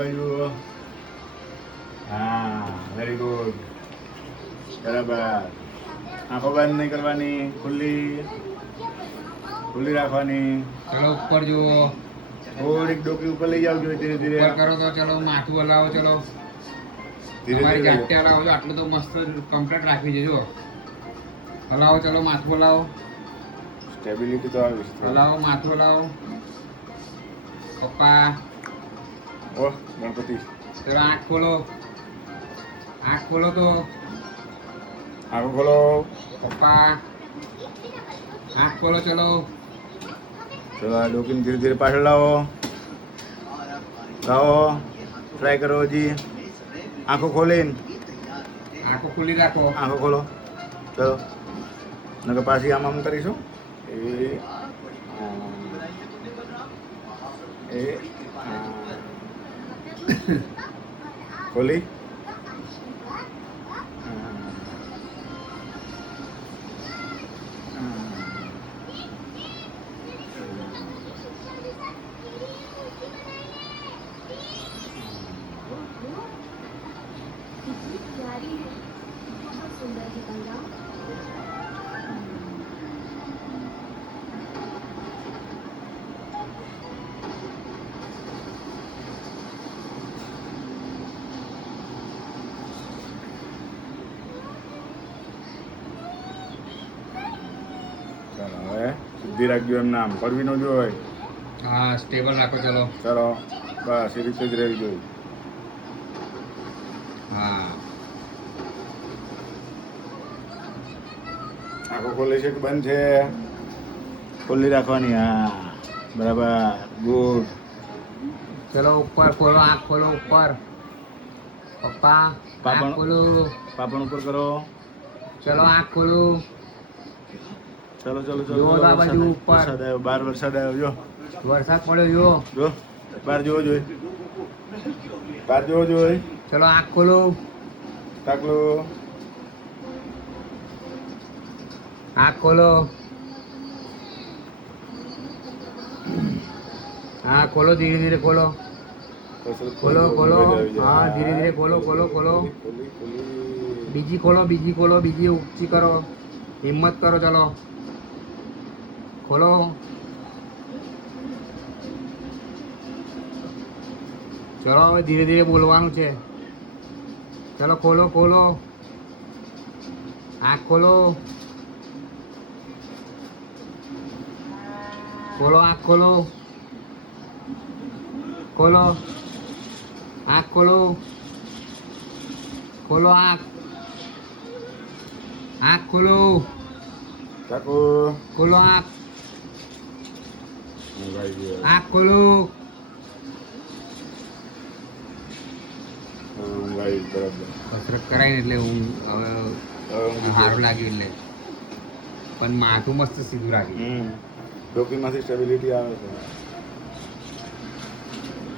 બાજુ. હા, very good. બરાબર. આંખો બંધ નહીં કરવાની, ખુલ્લી રાખવાની. ચલો ઉપર જુઓ. થોડીક ડોકી ઉપર લઈ જાવ ધીરે ધીરે. ઉપર કરો તો ચલો માથું હલાવો. ચલો તમારી જાતે હલાવો છો. આટલું તો મસ્ત કમ્પ્લીટ રાખી છે. જુઓ હલાવો. ચલો માથું હલાવો. સ્ટેબિલિટી તો આવી છે. હલાવો માથું હલાવો. પપ્પા ઓહ ગણપતિ. ચલો આંખ ખોલો. આંખ ખોલો તો. આંખો ખોલો. પપ્પા આંખ ખોલો. ચલો ચલો આ ડોકીને ધીરે ધીરે પાછળ લાવો. ટ્રાય કરો હજી. આંખો ખોલીને. આંખો ખુલ્લી રાખો. આંખો ખોલો. ચલો નકર પાછી આમ કરીશું. એ ખોલી. હવે સીધી રાખજો. એમ નામ પડવી ન જોઈએ. હા સ્ટેબલ રાખો. ચલો ચલો બસ એ રીતે જ રહેવી જોઈએ. હા આંખો ખોલી છે કે બંધ છે? ખોલી રાખવાની. હા બરાબર ગુડ. ચલો ઉપર ખોલો. આંખ ખોલો ઉપર. પપ્પા આંખ ખોલો. પાપણ ઉપર કરો. ચલો આંખ ખોલો. ચલો ચલો ચલો. જુઓ તો આ બાજુ ઉપર. વરસાદ આવ્યો. બહાર વરસાદ આવ્યો. જો વરસાદ પડ્યો. જો બહાર જોવો જોઈએ. બહાર જોવો જોઈએ. ચલો આંખ ખોલો. તાકલો. આંખ ખોલો. હા ખોલો. ધીરે ધીરે ખોલો. ખોલો ખોલો. હા ધીરે ધીરે ખોલો. ખોલો ખોલો. બીજી ખોલો. બીજી ખોલો. બીજી ઊંચી કરો. હિંમત કરો. ચલો ખોલો. ચલો હવે ધીરે ધીરે બોલવાનું છે. ચલો ખોલો ખોલો. આંખ ખોલો. ખોલો આંખ ખોલો. ખોલો આંખ ખોલો. ખોલો આંખ. આંખ ખોલો. તાકો. ખોલો આંખ. આંખ ખોલો. કસરત કરાય ને એટલે હું હવે સારું લાગ્યું. એટલે પણ માથું મસ્ત સીધું રાખ્યું. ડોકીમાંથી સ્ટેબિલિટી આવે છે.